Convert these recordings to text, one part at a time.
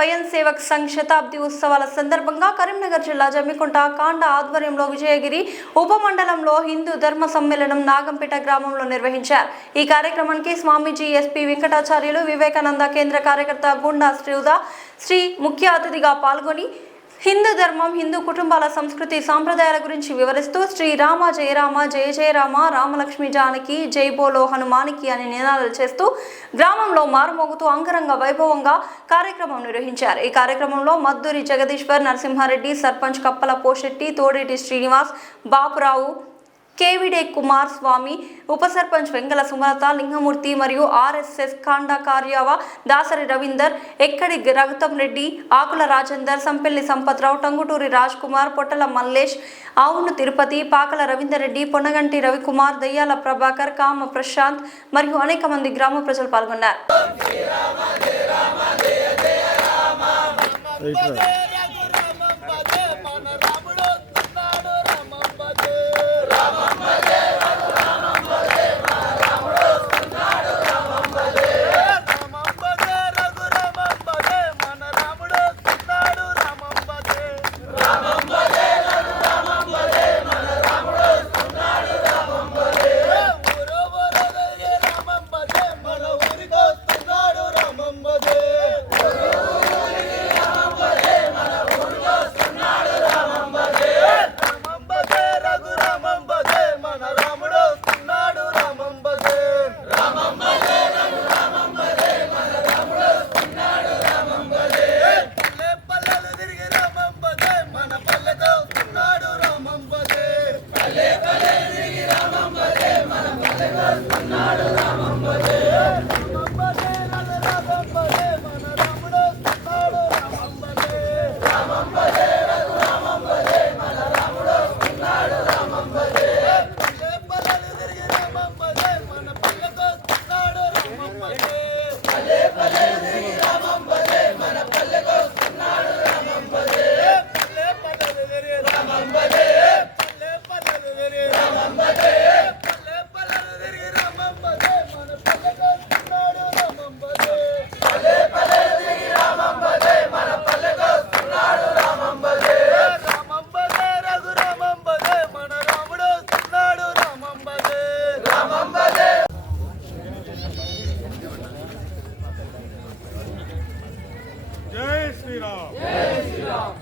స్వయం సేవక్ సంఘ్ శతాబ్ది ఉత్సవాల సందర్భంగా కరీంనగర్ జిల్లా జమ్మికుంట కాండ ఆధ్వర్యంలో విజయగిరి ఉపమండలంలో హిందూ ధర్మ సమ్మేళనం నాగంపేట గ్రామంలో నిర్వహించారు. ఈ కార్యక్రమానికి స్వామీజీ ఎస్పీ వెంకటాచార్యులు వివేకానంద కేంద్ర కార్యకర్త గుండా శ్రీ ముఖ్య అతిథిగా పాల్గొని హిందూ ధర్మం, హిందూ కుటుంబాల సంస్కృతి సాంప్రదాయాల గురించి వివరిస్తూ శ్రీరామ జయ రామ జయ జయ రామ, రామలక్ష్మి జానకి, జై బోలో హనుమానికి అని నినాదాలు చేస్తూ గ్రామంలో మారుమోగుతూ అంగరంగ వైభవంగా కార్యక్రమం నిర్వహించారు. ఈ కార్యక్రమంలో మద్దూరి జగదీశ్వర్, నరసింహారెడ్డి, సర్పంచ్ కప్పల పోషెట్టి, తోడేటి శ్రీనివాస్, బాపురావు, కేవిడే కుమార్ స్వామి, ఉప సర్పంచ్ వెంగళ సుమలత, లింగమూర్తి మరియు ఆర్ఎస్ఎస్ కాండా కార్యవ దాసరి రవీందర్, ఎక్కడి రఘుతం రెడ్డి, ఆకుల రాజేందర్, సంపెల్లి సంపత్రావు, టంగుటూరి రాజ్ కుమార్, పొట్టల మల్లేష్, ఆవును తిరుపతి, పాకల రవీందర్ రెడ్డి, పొన్నగంటి రవికుమార్, దయ్యాల ప్రభాకర్, కామ ప్రశాంత్ మరియు అనేక మంది గ్రామ ప్రజలు పాల్గొన్నారు.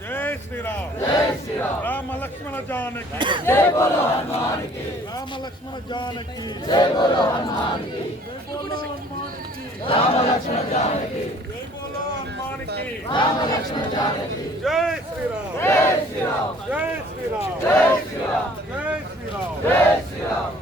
जय श्री राम राम लक्ष्मण जानकी जय बोलो हनुमान की राम लक्ष्मण जानकी जय बोलो हनुमान की जय बोलो हनुमान की राम लक्ष्मण जानकी जय बोलो हनुमान की राम लक्ष्मण जानकी जय श्री राम जय श्री राम जय श्री राम जय श्री राम जय श्री राम जय श्री राम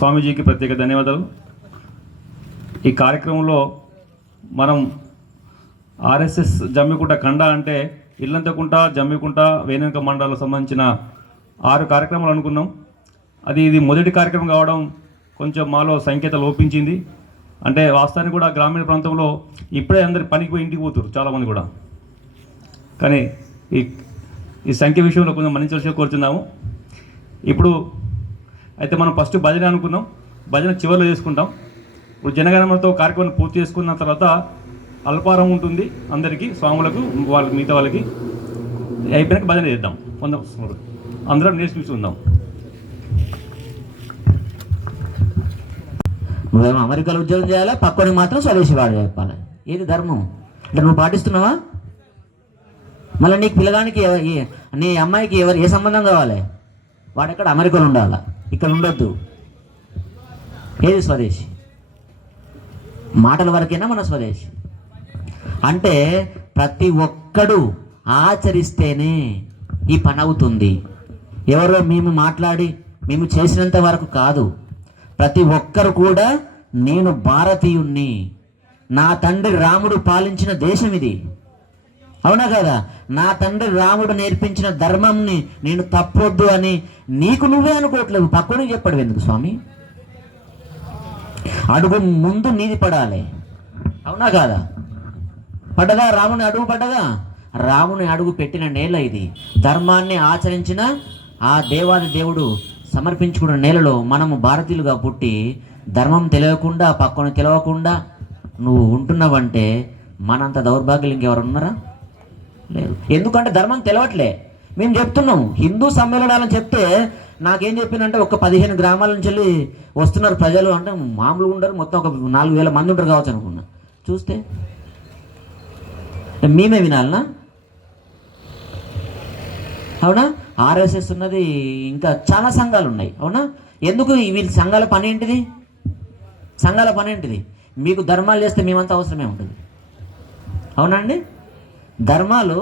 స్వామీజీకి ప్రత్యేక ధన్యవాదాలు. ఈ కార్యక్రమంలో మనం ఆర్ఎస్ఎస్ జమ్మికుంట కండ అంటే ఇల్లంతకుంట, జమ్మికుంట, వేణుక మండలాలకు సంబంధించిన 6 కార్యక్రమాలు అనుకున్నాం. ఇది మొదటి కార్యక్రమం కావడం కొంచెం మాలో సంఖ్యత లోపించింది. అంటే వాస్తవానికి కూడా గ్రామీణ ప్రాంతంలో ఇప్పుడే అందరు పనికి పోయి ఇంటికి పోతారు చాలామంది కూడా. కానీ ఈ సంఖ్య విషయంలో కొంచెం మన్నించాల్సి కోరుతున్నాము. ఇప్పుడు అయితే మనం ఫస్ట్ భజన అనుకున్నాం, భజన చివరిలో చేసుకుంటాం. ఇప్పుడు జనగణమనతో కార్యక్రమాన్ని పూర్తి చేసుకున్న తర్వాత అల్పారం ఉంటుంది అందరికీ, స్వాములకు, వాళ్ళకి, మిగతా వాళ్ళకి. అయిపోయినాక భజన చేద్దాం. అందరం నేర్చుకుందాం. నువ్వేమో అమెరికాలో ఉద్యోగం చేయాలా, పక్కడికి మాత్రం స్వదేశీ వాడు చెప్పాలి. ఏది ధర్మం అంటే నువ్వు పాటిస్తున్నావా? మళ్ళీ నీకు పిల్లగానికి నీ అమ్మాయికి ఏ సంబంధం కావాలి? వాడెక్కడ అమెరికాలో ఉండాలా, ఇక్కడ ఉండొద్దు. ఏది స్వదేశీ? మాటల వరకైనా మన స్వదేశీ. అంటే ప్రతి ఒక్కడు ఆచరిస్తేనే ఈ పని అవుతుంది. ఎవరో మేము మాట్లాడి మేము చేసినంత వరకు కాదు. ప్రతి ఒక్కరు కూడా నేను భారతీయుణ్ణి, నా తండ్రి రాముడు పాలించిన దేశం ఇది, అవునా కదా? నా తండ్రి రాముడు నేర్పించిన ధర్మంని నేను తప్పొద్దు అని నీకు నువ్వే అనుకోవట్లేదు, పక్కన చెప్పడు ఎందుకు స్వామి? అడుగు ముందు నీది పడాలి, అవునా కాదా? పడ్డదా? రాముని అడుగు పడ్డదా? రాముని అడుగు పెట్టిన నేల ఇది. ధర్మాన్ని ఆచరించిన ఆ దేవాది దేవుడు సమర్పించుకున్న నేలలో మనము భారతీయులుగా పుట్టి ధర్మం తెలియకుండా, పక్కన తెలియకుండా నువ్వు ఉంటున్నావంటే మనంత దౌర్భాగ్యులు ఇంకెవరు ఉన్నారా? లేదు. ఎందుకంటే ధర్మం తెలవట్లే. మేము చెప్తున్నాం హిందూ సమ్మేళనాలని చెప్తే నాకేం చెప్పిందంటే ఒక 15 గ్రామాల నుంచి వెళ్ళి వస్తున్నారు ప్రజలు అంటే మామూలుగా ఉండరు, మొత్తం ఒక 4,000 మంది ఉంటారు కావచ్చు అనుకున్నా. చూస్తే మేమే వినాలనా? అవునా? ఆర్ఎస్ఎస్ ఉన్నది, ఇంకా చాలా సంఘాలు ఉన్నాయి, అవునా? ఎందుకు వీళ్ళ సంఘాల పని ఏంటిది? సంఘాల పని ఏంటిది? మీకు ధర్మాలు చేస్తే మేమంతా అవసరమే ఉంటుంది, అవునండి? ధర్మాలు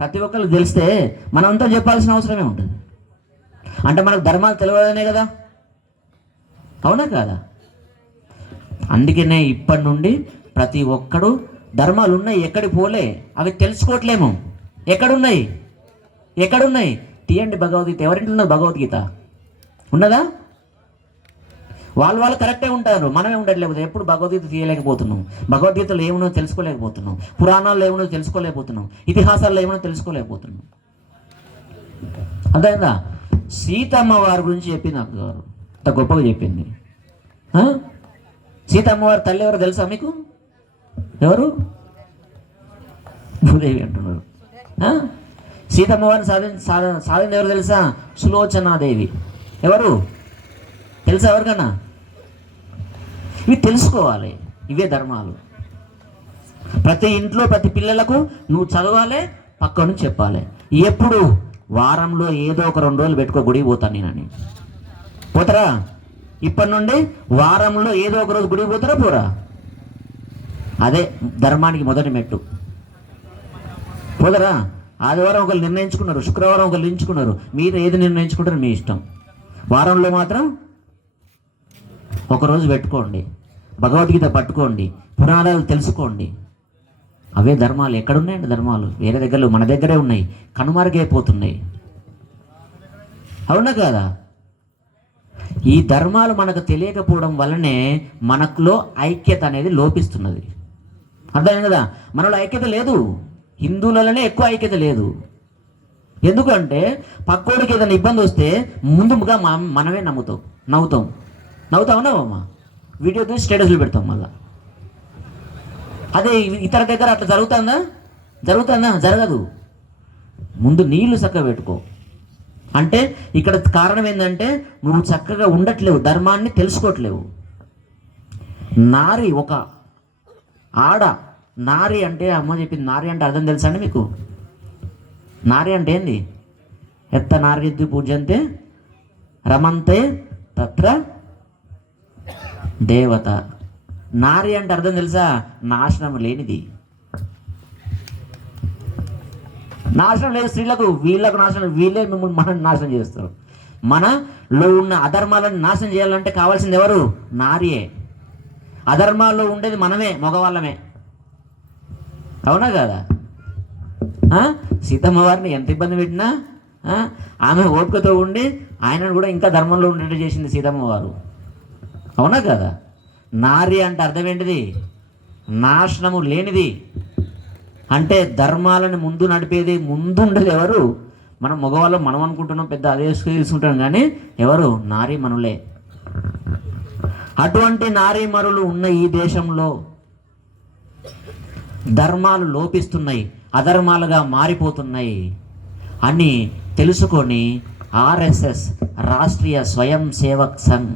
ప్రతి ఒక్కరికి తెలిస్తే మనంతా చెప్పాల్సిన అవసరమే ఉంటుంది. అంటే మనకు ధర్మాలు తెలియదనే కదా, అవునా కాదా? అందుకనే ఇప్పటి నుండి ప్రతి ఒక్కడు ధర్మాలు ఉన్నాయి, ఎక్కడికి పోలే, అవి తెలుసుకోవట్లేము. ఎక్కడున్నాయి? ఎక్కడున్నాయి? తీయండి భగవద్గీత. ఎవరింటి ఉన్నది భగవద్గీత? ఉన్నదా? వాళ్ళు కరెక్టే ఉంటారు, మనమే ఉండట్లేకపోతే ఎప్పుడు భగవద్గీత తీయలేకపోతున్నాం. భగవద్గీతలో ఏమున్నో తెలుసుకోలేకపోతున్నాం, పురాణాల్లో ఏమున్నో తెలుసుకోలేకపోతున్నాం, ఇతిహాసాల్లో ఏమున్నో తెలుసుకోలేకపోతున్నాం. అర్థమైందా? సీతమ్మ వారి గురించి చెప్పింది నాకు గారు, అంత గొప్పగా చెప్పింది. సీతమ్మ వారి తల్లి ఎవరు తెలుసా మీకు? ఎవరు? భూదేవి అంటున్నారు. సీతమ్మ వారిని సాధించింది ఎవరు తెలుసా? సులోచనాదేవి. ఎవరు తెలుసా ఎవరికన్నా? ఇవి తెలుసుకోవాలి, ఇవే ధర్మాలు. ప్రతి ఇంట్లో ప్రతి పిల్లలకు నువ్వు చదవాలి, పక్క నుంచి చెప్పాలి. ఎప్పుడు? వారంలో ఏదో ఒక 2 రోజులు పెట్టుకో, గుడికి పోతాను నేనని. పోతారా? ఇప్పటి నుండి వారంలో ఏదో ఒక రోజు గుడికి పోతారా? పోరా? అదే ధర్మానికి మొదటి మెట్టు. పోతారా? ఆదివారం ఒకరు నిర్ణయించుకున్నారు, శుక్రవారం ఒకరు నిర్ణయించుకున్నారు, మీరు ఏది నిర్ణయించుకుంటారో మీ ఇష్టం. వారంలో మాత్రం ఒకరోజు పెట్టుకోండి, భగవద్గీత పట్టుకోండి, పురాణాలు తెలుసుకోండి. అవే ధర్మాలు. ఎక్కడున్నాయండి ధర్మాలు? వేరే దగ్గరలో, మన దగ్గరే ఉన్నాయి, కనుమరుగైపోతున్నాయి, అవునా కాదా? ఈ ధర్మాలు మనకు తెలియకపోవడం వల్లనే మనలో ఐక్యత అనేది లోపిస్తున్నది. అర్థమైంది కదా? మనలో ఐక్యత లేదు, హిందువులలోనే ఎక్కువ ఐక్యత లేదు. ఎందుకంటే పక్కోడికి ఏదైనా ఇబ్బంది వస్తే ముందుగా మనమే నవ్వుతామమ్మా, వీడియో తీసి స్టేటస్లు పెడతాం. మళ్ళీ అదే ఇతర దగ్గర అట్లా జరుగుతుందా? జరగదు. ముందు నీళ్లు చక్కగా పెట్టుకో. అంటే ఇక్కడ కారణం ఏంటంటే నువ్వు చక్కగా ఉండట్లేవు, ధర్మాన్ని తెలుసుకోవట్లేవు. నారి, ఒక ఆడ నారి అంటే, అమ్మ చెప్పింది, నారి అంటే అర్థం తెలుసా అండి మీకు? నారి అంటే ఏంది? ఎత్త నార్యద్దు పూజంతే రమంతే తత్ర దేవత. నారి అంటే అర్థం తెలుసా? నాశనం లేనిది. నాశనం లేదు స్త్రీలకు, వీళ్ళకు నాశనం, వీళ్ళే మిమ్మల్ని మనల్ని నాశనం చేస్తారు. మనలో ఉన్న అధర్మాలను నాశనం చేయాలంటే కావాల్సింది ఎవరు? నారియే. అధర్మాల్లో ఉండేది మనమే, మగవాళ్ళమే, అవునా కదా? సీతమ్మ వారిని ఎంత ఇబ్బంది పెట్టినా ఆమె ఓపికతో ఉండి ఆయనను కూడా ఇంకా ధర్మంలో ఉండేట్టు చేసింది సీతమ్మ వారు, అవునా కదా? నారి అంటే అర్థం ఏంటిది? నాశనము లేనిది. అంటే ధర్మాలను ముందు నడిపేది, ముందు ఉండేది ఎవరు? మనం మగవాళ్ళం. మనం అనుకుంటున్నాం పెద్ద అదే తీసుకుంటాం, కానీ ఎవరు? నారీ మనులే. అటువంటి నారీమరులు ఉన్న ఈ దేశంలో ధర్మాలు లోపిస్తున్నాయి, అధర్మాలుగా మారిపోతున్నాయి అని తెలుసుకొని ఆర్ఎస్ఎస్ రాష్ట్రీయ స్వయం సేవక్ సంఘ్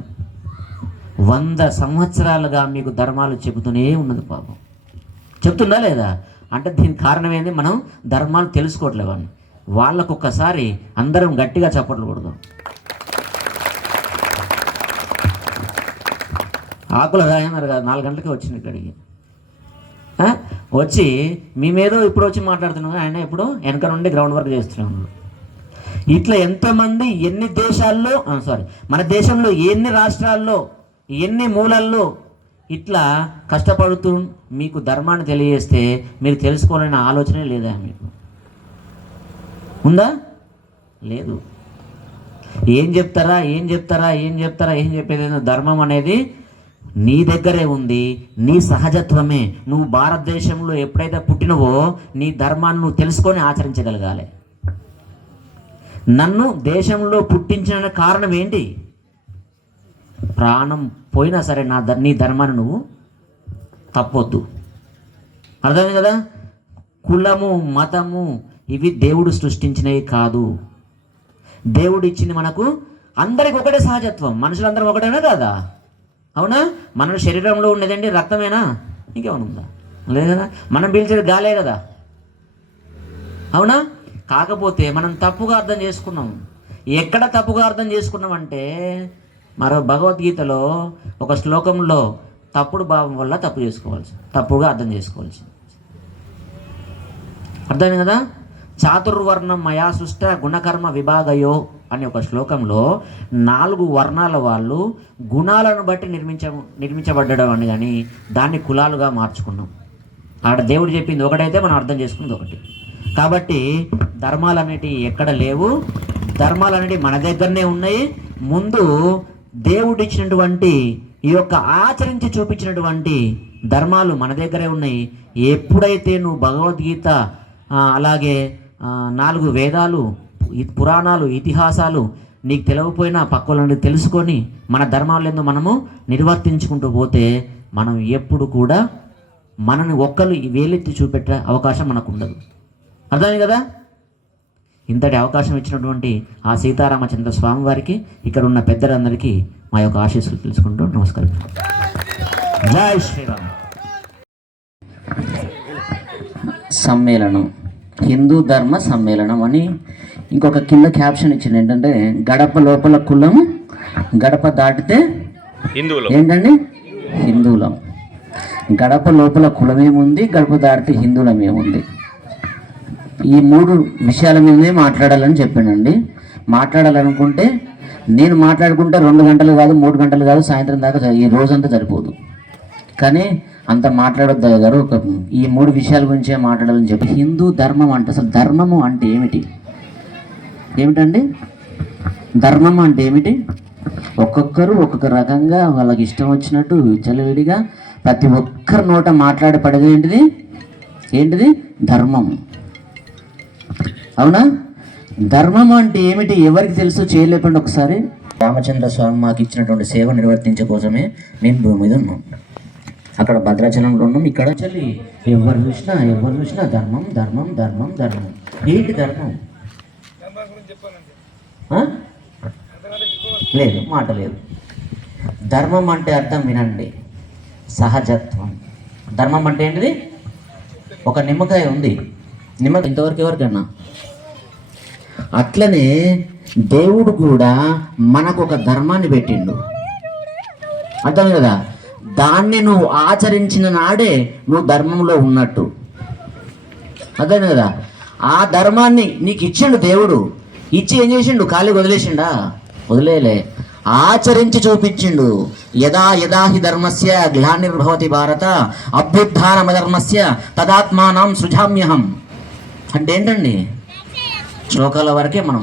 100 సంవత్సరాలుగా మీకు ధర్మాలు చెబుతూనే ఉన్నది. పాపం చెప్తుందా లేదా అంటే దీనికి కారణం ఏంది? మనం ధర్మాలు తెలుసుకోవట్లేవని. వాళ్ళకు ఒక్కసారి అందరం గట్టిగా చప్పట్లు కొడదాం. ఆకుల రాయన్నారు కదా, 4 గంటలకే వచ్చింది ఇక్కడికి. వచ్చి మేమేదో ఇప్పుడు వచ్చి మాట్లాడుతున్నాం, ఆయన ఇప్పుడు వెనక నుండి గ్రౌండ్ వర్క్ చేస్తున్నాము. ఇట్లా ఎంతమంది ఎన్ని దేశాల్లో మన దేశంలో ఎన్ని రాష్ట్రాల్లో ఎన్ని మూలల్లో ఇట్లా కష్టపడుతూ మీకు ధర్మాన్ని తెలియజేస్తే మీరు తెలుసుకోవాలనే ఆలోచనే లేదా? మీకు ఉందా? లేదు. ఏం చెప్తారా ఏం చెప్పేది? ధర్మం అనేది నీ దగ్గరే ఉంది, నీ సహజత్వమే. నువ్వు భారతదేశంలో ఎప్పుడైతే పుట్టినవో నీ ధర్మాన్ని నువ్వు తెలుసుకొని ఆచరించగలగాలి. నన్ను దేశంలో పుట్టించిన కారణం ఏంటి? ప్రాణం పోయినా సరే నీ ధర్మాన్ని నువ్వు తప్పొద్దు. అర్థమైంది కదా? కులము మతము ఇవి దేవుడు సృష్టించినవి కాదు. దేవుడు ఇచ్చింది మనకు అందరికి ఒకటే సహజత్వం. మనుషులందరం ఒకటేనా కాదా? అవునా? మన శరీరంలో ఉండేదండి రక్తమేనా? ఇంకేమైనా ఉందా? లేదు కదా. మనం పీల్చేది గాలే కదా. అవునా? కాకపోతే మనం తప్పుగా అర్థం చేసుకున్నాం. ఎక్కడ తప్పుగా అర్థం చేసుకున్నామంటే మరో భగవద్గీతలో ఒక శ్లోకంలో తప్పుడు భావం వల్ల తప్పుగా అర్థం చేసుకోవాల్సి. అర్థమైంది కదా? చాతుర్వర్ణం మయా సృష్ట గుణకర్మ విభాగయో అనే ఒక శ్లోకంలో 4 వర్ణాల వాళ్ళు గుణాలను బట్టి నిర్మించబడ్డడం అని, కానీ దాన్ని కులాలుగా మార్చుకున్నాం. ఆడ దేవుడు చెప్పింది ఒకటైతే మనం అర్థం చేసుకున్నది ఒకటి. కాబట్టి ధర్మాలు అనేటివి ఎక్కడ లేవు, ధర్మాలు అనేటివి మన దగ్గరనే ఉన్నాయి. ముందు దేవుడు ఇచ్చినటువంటి ఈ యొక్క ఆచరించి చూపించినటువంటి ధర్మాలు మన దగ్గరే ఉన్నాయి. ఎప్పుడైతే నువ్వు భగవద్గీత అలాగే 4 వేదాలు, పురాణాలు, ఇతిహాసాలు నీకు తెలియకపోయినా పక్కలని తెలుసుకొని మన ధర్మాలు ఏందో మనము నిర్వర్తించుకుంటూ పోతే మనం ఎప్పుడు కూడా మనని ఒక్కరు వేలెత్తి చూపెట్టే అవకాశం మనకు ఉండదు. అర్థమైంది కదా? ఇంతటి అవకాశం ఇచ్చినటువంటి ఆ సీతారామచంద్ర స్వామి వారికి, ఇక్కడ ఉన్న పెద్దలందరికీ మా యొక్క ఆశీస్సులు తెలుసుకుంటూ నమస్కారం. జై శ్రీరామ్. సమ్మేళనం, హిందూ ధర్మ సమ్మేళనం అని ఇంకొక కింద క్యాప్షన్ ఇచ్చింది. ఏంటంటే గడప లోపల కులం, గడప దాటితే ఏంటండి హిందువులం. గడప లోపల కులమేముంది, గడప దాటితే హిందువులమేముంది. ఈ 3 విషయాల మీదనే మాట్లాడాలని చెప్పానండి. మాట్లాడాలనుకుంటే నేను మాట్లాడుకుంటే 2 గంటలు కాదు, 3 గంటలు కాదు, సాయంత్రం దాకా ఈ రోజంతా సరిపోదు. కానీ అంత మాట్లాడొద్దు గారు. ఈ 3 విషయాల గురించే మాట్లాడాలని చెప్పి. హిందూ ధర్మం అంటే అసలు ధర్మము అంటే ఏమిటండి? ధర్మం అంటే ఏమిటి? ఒక్కొక్కరు ఒక్కొక్క రకంగా వాళ్ళకి ఇష్టం వచ్చినట్టు విచ్చలవిడిగా ప్రతి ఒక్కరి నోట మాట్లాడి పడేది ఏంటిది? ధర్మం. అవునా? ధర్మం అంటే ఏమిటి? ఎవరికి తెలుసు? చేయలేకుండా ఒకసారి రామచంద్ర స్వామి మాకు ఇచ్చినటువంటి సేవ నిర్వర్తించే కోసమే మేము భూమి మీద ఉన్నాం. అక్కడ భద్రాచలంలో ఉన్నాం. ఇక్కడ ఎవరు చూసినా ధర్మం ధర్మం ధర్మం ధర్మం. ఏంటి ధర్మం? లేదు, మాట లేదు. ధర్మం అంటే అర్థం వినండి, సహజత్వం. ధర్మం అంటే ఏంటిది? ఒక నిమ్మకాయ ఉంది, నిమ్మకాయ ఇంతవరకు ఎవరికన్నా. అట్లనే దేవుడు కూడా మనకు ఒక ధర్మాన్ని పెట్టిండు. అర్థం కదా? దాన్ని నువ్వు ఆచరించిన నాడే నువ్వు ధర్మంలో ఉన్నట్టు. అర్థం కదా? ఆ ధర్మాన్ని నీకు ఇచ్చిండు దేవుడు. ఇచ్చి ఏం చేసిండు? ఖాళీ వదిలేసిండా? వదిలేలే, ఆచరించి చూపించిండు. యదా యదా హి ధర్మస్య గ్లానిర్భవతి భారత అభ్యుత్థానమధర్మస్య తదాత్మానం సృజామ్యహం. అంటే ఏంటండి? శ్లోకాల వరకే మనం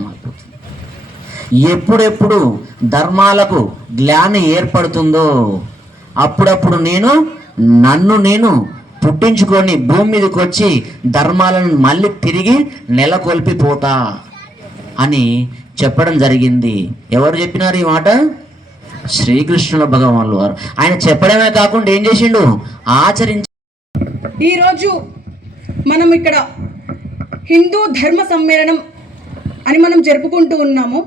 ఎప్పుడెప్పుడు ధర్మాలకు గ్లాని ఏర్పడుతుందో అప్పుడప్పుడు నన్ను నేను పుట్టించుకొని భూమి మీదకి వచ్చి ధర్మాలను మళ్ళీ తిరిగి నెలకొల్పిపోతా అని చెప్పడం జరిగింది. ఎవరు చెప్పినారు ఈ మాట? శ్రీకృష్ణుల భగవానులు వారు. ఆయన చెప్పడమే కాకుండా ఏం చేసిండు? ఆచరించి. ఈరోజు మనం ఇక్కడ హిందూ ధర్మ సమ్మేళనం అని మనం జరుపుకుంటూ ఉన్నాము.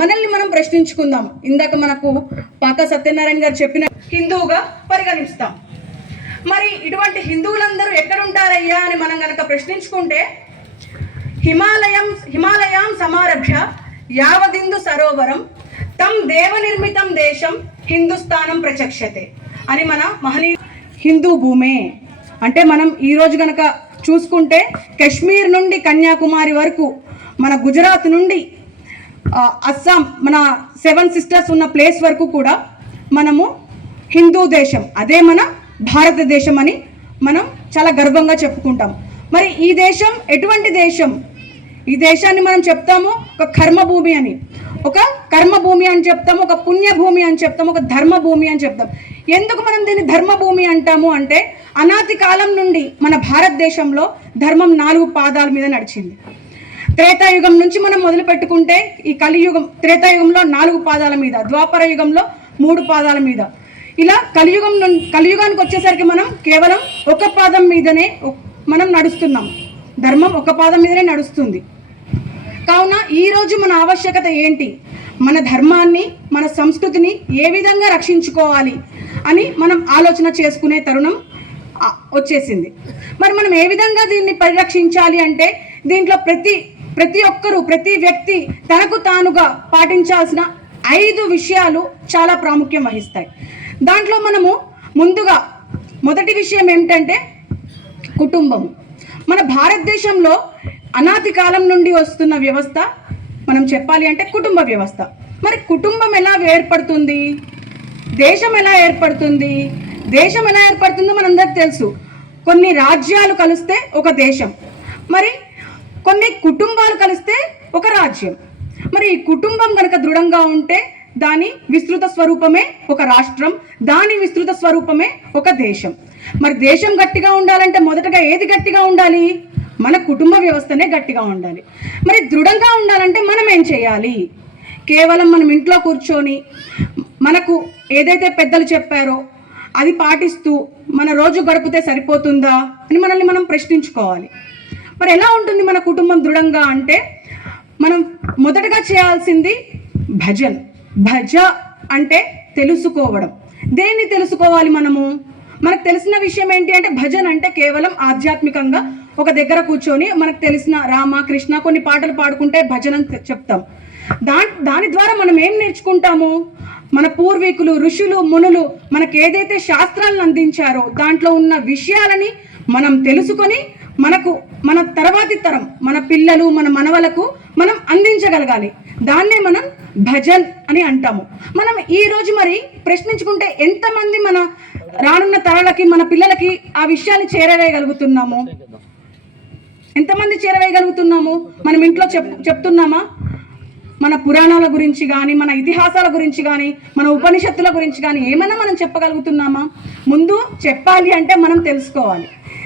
మనల్ని మనం ప్రశ్నించుకుందాం. ఇందాక మనకు పాక సత్యనారాయణ గారు చెప్పిన హిందువుగా పరిగణిస్తాం. మరి ఇటువంటి హిందువులందరూ ఎక్కడుంటారయ్యా అని మనం కనుక ప్రశ్నించుకుంటే హిమాలయం సమారభ్య యావదిందు సరోవరం తం దేవ నిర్మితం దేశం హిందుస్థానం ప్రచక్షతే అని మన మహనీయ హిందూ భూమే. అంటే మనం ఈరోజు కనుక చూసుకుంటే కశ్మీర్ నుండి కన్యాకుమారి వరకు, మన గుజరాత్ నుండి అస్సాం, మన 7 సిస్టర్స్ ఉన్న ప్లేస్ వరకు కూడా మనము హిందూ దేశం, అదే మన భారతదేశం అని మనం చాలా గర్వంగా చెప్పుకుంటాం. మరి ఈ దేశం ఎటువంటి దేశం? ఈ దేశాన్ని మనం చెప్తాము ఒక కర్మభూమి అని, ఒక కర్మభూమి అని చెప్తాము, ఒక పుణ్యభూమి అని చెప్తాము, ఒక ధర్మభూమి అని చెప్తాం. ఎందుకు మనం దీన్ని ధర్మభూమి అంటాము అంటే అనాది కాలం నుండి మన భారతదేశంలో ధర్మం 4 పాదాల మీద నడిచింది. త్రేతాయుగం నుంచి మనం మొదలు పెట్టుకుంటే ఈ కలియుగం, త్రేతాయుగంలో 4 పాదాల మీద, ద్వాపర యుగంలో 3 పాదాల మీద, ఇలా కలియుగానికి వచ్చేసరికి మనం కేవలం ఒక పాదం మీదనే మనం నడుస్తున్నాం. ధర్మం ఒక పాదం మీదనే నడుస్తుంది. కావున ఈరోజు మన ఆవశ్యకత ఏంటి? మన ధర్మాన్ని, మన సంస్కృతిని ఏ విధంగా రక్షించుకోవాలి అని మనం ఆలోచన చేసుకునే తరుణం వచ్చేసింది. మరి మనం ఏ విధంగా దీన్ని పరిరక్షించాలి అంటే దీంట్లో ప్రతి ఒక్కరూ, ప్రతి వ్యక్తి తనకు తానుగా పాటించాల్సిన 5 విషయాలు చాలా ప్రాముఖ్యం వహిస్తాయి. దాంట్లో మనము ముందుగా మొదటి విషయం ఏమిటంటే కుటుంబం. మన భారతదేశంలో అనాది కాలం నుండి వస్తున్న వ్యవస్థ మనం చెప్పాలి అంటే కుటుంబ వ్యవస్థ. మరి కుటుంబం ఎలా ఏర్పడుతుంది? దేశం ఎలా ఏర్పడుతుంది? దేశం ఎలా ఏర్పడుతుందో మనందరికీ తెలుసు. కొన్ని రాజ్యాలు కలిస్తే ఒక దేశం, మరి కొన్ని కుటుంబాలు కలిస్తే ఒక రాజ్యం. మరి ఈ కుటుంబం కనుక దృఢంగా ఉంటే దాని విస్తృత స్వరూపమే ఒక రాష్ట్రం, దాని విస్తృత స్వరూపమే ఒక దేశం. మరి దేశం గట్టిగా ఉండాలంటే మొదటగా ఏది గట్టిగా ఉండాలి? మన కుటుంబ వ్యవస్థనే గట్టిగా ఉండాలి. మరి దృఢంగా ఉండాలంటే మనం ఏం చేయాలి? కేవలం మనం ఇంట్లో కూర్చొని మనకు ఏదైతే పెద్దలు చెప్పారో అది పాటిస్తూ మన రోజు గడిపితే సరిపోతుందా అని మనల్ని మనం ప్రశ్నించుకోవాలి. మరి ఎలా ఉంటుంది మన కుటుంబం దృఢంగా అంటే మనం మొదటగా చేయాల్సింది భజన్. భజ అంటే తెలుసుకోవడం. దేన్ని తెలుసుకోవాలి? మనకు తెలిసిన విషయం ఏంటి అంటే భజన్ అంటే కేవలం ఆధ్యాత్మికంగా ఒక దగ్గర కూర్చొని మనకు తెలిసిన రామ కృష్ణ కొన్ని పాటలు పాడుకుంటే భజన అని చెప్తాం. దాని ద్వారా మనం ఏం నేర్చుకుంటాము? మన పూర్వీకులు, ఋషులు, మునులు మనకు ఏదైతే శాస్త్రాలను అందించారో దాంట్లో ఉన్న విషయాలని మనం తెలుసుకొని మన తర్వాతి తరం, మన పిల్లలు, మన మనవలకు మనం అందించగలగాలి. దాన్నే మనం భజన్ అని అంటాము. మనం ఈరోజు మరి ప్రశ్నించుకుంటే ఎంతమంది మన రానున్న తరాలకి, మన పిల్లలకి ఆ విషయాన్ని చేరవేయగలుగుతున్నాము? ఎంతమంది చేరవేయగలుగుతున్నాము? మనం ఇంట్లో చెప్తున్నామా? మన పురాణాల గురించి కానీ, మన ఇతిహాసాల గురించి కానీ, మన ఉపనిషత్తుల గురించి కానీ ఏమైనా మనం చెప్పగలుగుతున్నామా? ముందు చెప్పాలి అంటే మనం తెలుసుకోవాలి.